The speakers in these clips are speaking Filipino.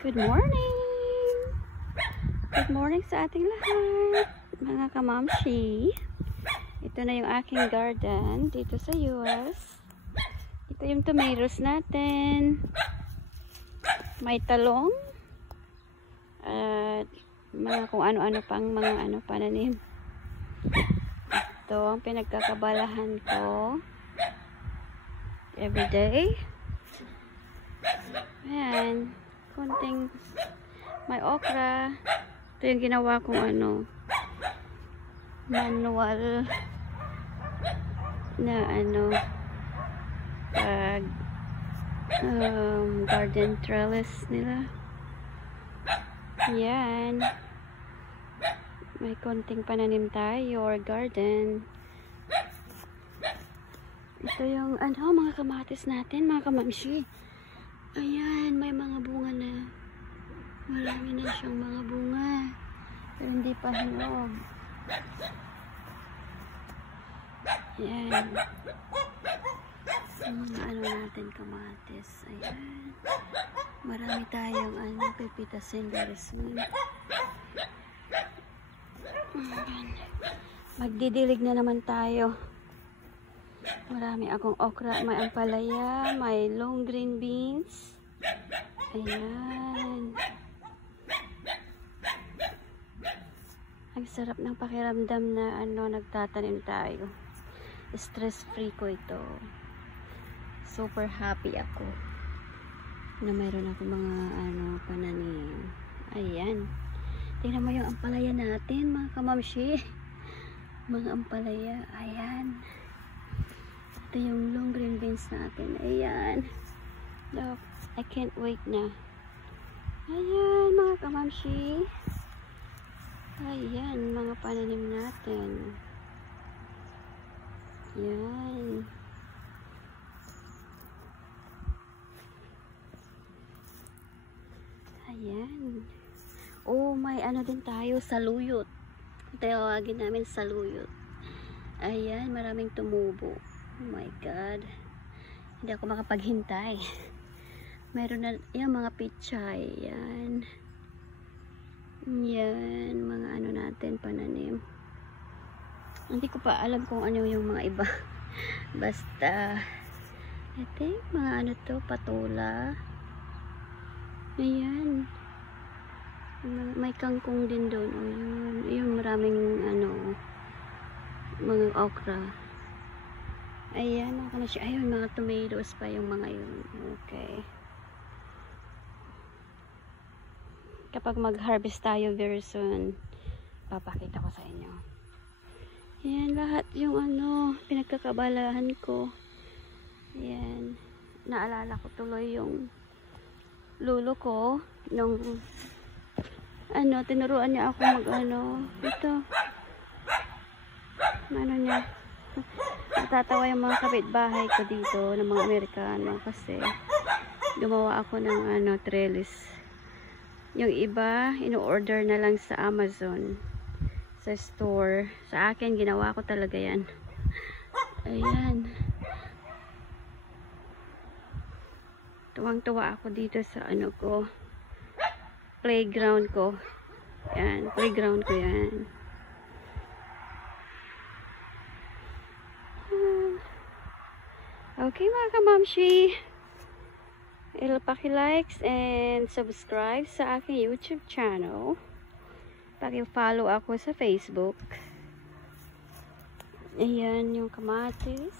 Good morning! Good morning sa ating lahat, mga kamamshi. Ito na yung aking garden dito sa US. Ito yung tomatoes natin. May talong. At mga kung ano-ano pang mga pananim. Ito ang pinagkakabalahan ko everyday. Ayan. Konting may okra. Ito yung ginawa kong manual na pag garden trellis nila. Yan. May konting pananim tayo or garden. Ito yung mga kamatis natin, mga kamamshi. Ayan, may mga bunga na. Marami na siyang mga bunga. Pero hindi pa hinog. Ayan. Natin kamatis. Ayan. Marami tayong pipitasin very soon. Magdidilig na naman tayo. Marami akong okra, may ampalaya, may long green beans. Ayan. Ang sarap ng pakiramdam na nagtatanim tayo. Stress free ko ito. Super happy ako na mayroon ako mga pananim. Ayan. Tingnan mo yung ampalaya natin, mga kamamshi. Mga ampalaya. Ayan. Ito yung long green beans natin. Ayan. Look, I can't wait na. Ayan, mga kamamshi. Ayan, mga pananim natin. Ayan. Ayan. Oh, may din tayo, saluyot. Tawagin namin saluyot. Ayan, maraming tumubo. Oh my God. Hindi ako makapaghintay. Mayroon na, yan, mga pichay. Yan. Yan, mga natin, pananim. Hindi ko pa alam kung ano yung mga iba. Basta, I think, mga to, patula. Ayan. May kangkong din doon. Ayan. Yung maraming, mga okra. Ayan, ayun, mga tomatoes pa yung mga yun. Okay. Kapag mag-harvest tayo very soon, papakita ko sa inyo. Ayan, lahat yung pinagkakabalahan ko. Ayan. Naalala ko tuloy yung lolo ko nung tinuruan niya ako ito. Niya. Natatawa yung mga kapitbahay ko dito ng mga Amerikano kasi gumawa ako ng trellis. Yung iba, ino-order na lang sa Amazon, sa store. Sa akin, ginawa ko talaga yan. Ayan. Tuwang-tuwa ako dito sa ko. Playground ko. Ayan, playground ko yan. Okay, mga kamamshi. Paki-likes and subscribe sa aking YouTube channel. Paki-follow ako sa Facebook. Ayan yung kamatis.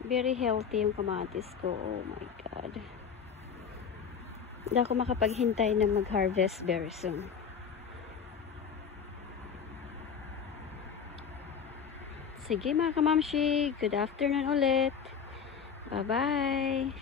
Very healthy yung kamatis ko. Oh my God. Hindi ako makapaghintay na mag-harvest very soon. Sige mga kamamshi. Good afternoon ulit. Bye-bye.